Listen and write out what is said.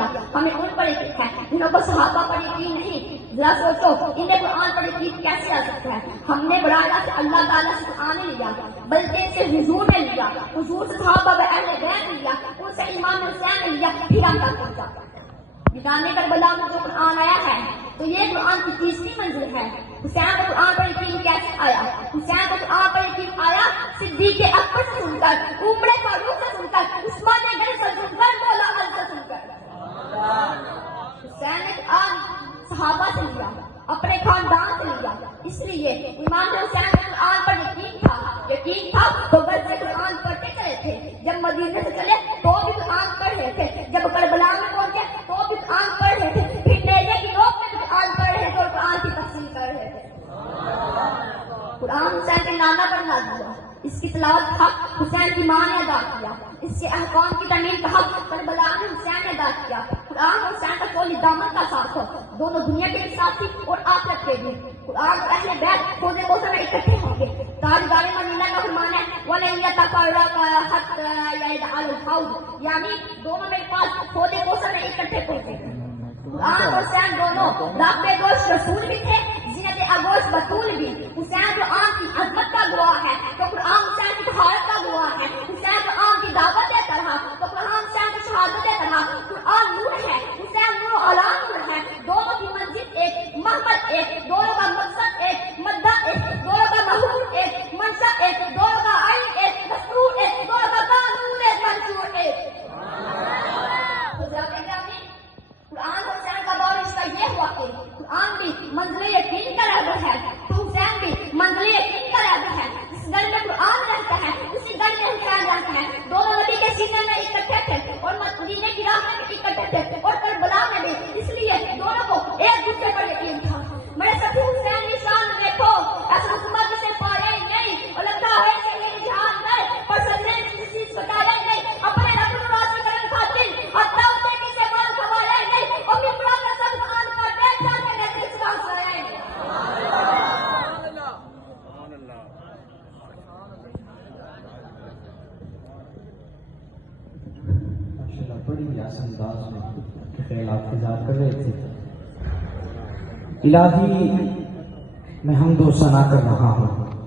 دیا ہمیں ان پر یقین ہے جنہوں کو صحابہ پر یقین نہیں. ذرا سوچو انہیں قرآن پر یقین کیسے آ سکتا ہے؟ ہم نے براہ راست اللہ تعالیٰ سے قرآن نہیں لیا بلکہ ان سے حضور نے لیا, حضور سے صحابہ اہل بیت نے لیا, ان سے امام حسین نے لیا, پھر ہم تک پہنچا. میدان کربلا میں جو قرآن آیا ہے تو یہ قرآن کی تیسری منزل ہے. حسین کو قرآن پر یقین کیسے آیا؟ حسین کو قرآن پر یقین آیا صدیق اکبر سے سن کر, عمر فاروق سے سن کر, عثمان غنی سے سن کر, مولا علی سے سن کر. حسین نے قرآن صحابہ سے لیا, اپنے خاندان سے لیا. اس لیے امام حسین کو قرآن پر یقین تھا تو گھر سے قرآن پڑھتے چلے تھے. جب مدینے سے چلے تو بھی قرآن پڑھ رہے تھے, جب کربلا میں پہنچے تو بھی قرآن پڑھ رہے تھے, پھر نیزے کی نوک میں بھی قرآن پڑھ رہے تھے اور قرآن کی تفسیر کر رہے تھے. قرآن حسین کے نانا پر نازل ہوا, اس کی تلاوت کا حق حسین کی ماں نے ادا کیا, اس کے احکام کی تعمیل کا حق کربلا میں حسین نے ادا کیا. قرآن اور حسین کا کوئی دامن کا ساتھ ہو, دونوں دنیا کے بھی ساتھی اور آخرت کے بھی. قرآن اور اہل بیت خود کوثر میں اکٹھے ہوں گے. تاجدار مدینہ کا فرمان ہے وَلَن يَتَفَرَّقَا حَتَّىٰ يَرِدَ عَلَى الْحَوْضِ, یعنی دونوں میرے پاس خود کوثر میں اکٹھے پہنچے. قرآن اور حسین دونوں رب گوش رسول بھی تھے, زینت آغوش بطول بھی. حسین قرآن کی عظمت کا گواہ ہے تو قرآن حسین کی طہارت کا گواہ ہے. حسین قرآن کی دعوت دیتا رہا تو قرآن حسین کی شہادت دیتا رہا. قرآن نور ہے, حسین نور و علا نور ہے. دونوں کی منزل ایک, محمد ایک, دونوں کا مقصد ایک, مدہ ایک, دونوں کا محبوب ایک, منشا ایک, دونوں کا عین ایک, دستور ایک, دونوں کا قانون ایک, منشور ایک. قرآن اور حسین کا دور اس کا یہ ہوا کہ قرآن بھی منزل یقین کا رہبر ہے تو حسین بھی منزل یقین کا رہبر ہے. جس گھر میں قرآن رہتا ہے اسی گھر میں حسین رہتا ہے. دونوں نبی کے سینے میں اکٹھے تھے اور مدینے کی راہ میں بھی اکٹھے تھے اور کربلا میں بھی, اس لیے دونوں کو ایک دوسرے پر یقین تھا. میرے ساتھی حسین کی شان دیکھو, ایسا حکومت سے پایا ہی نہیں اور لگتا ہے کہ یہ جہان گئے پر سجنے نے کسی چیز کو ٹالا ہی نہیں. اپنے رب کو راضی کرنے خاطر حتی اسے کسی مال کمایا ہی نہیں اور ممبرا کا سب قرآن کا ڈیٹ جانے نے کس کا سایا ہی نہیں. بڑی پیاس انداز میں خیالات اظہار کر رہے تھے. الہی میں حمد و ثنا کر رہا ہوں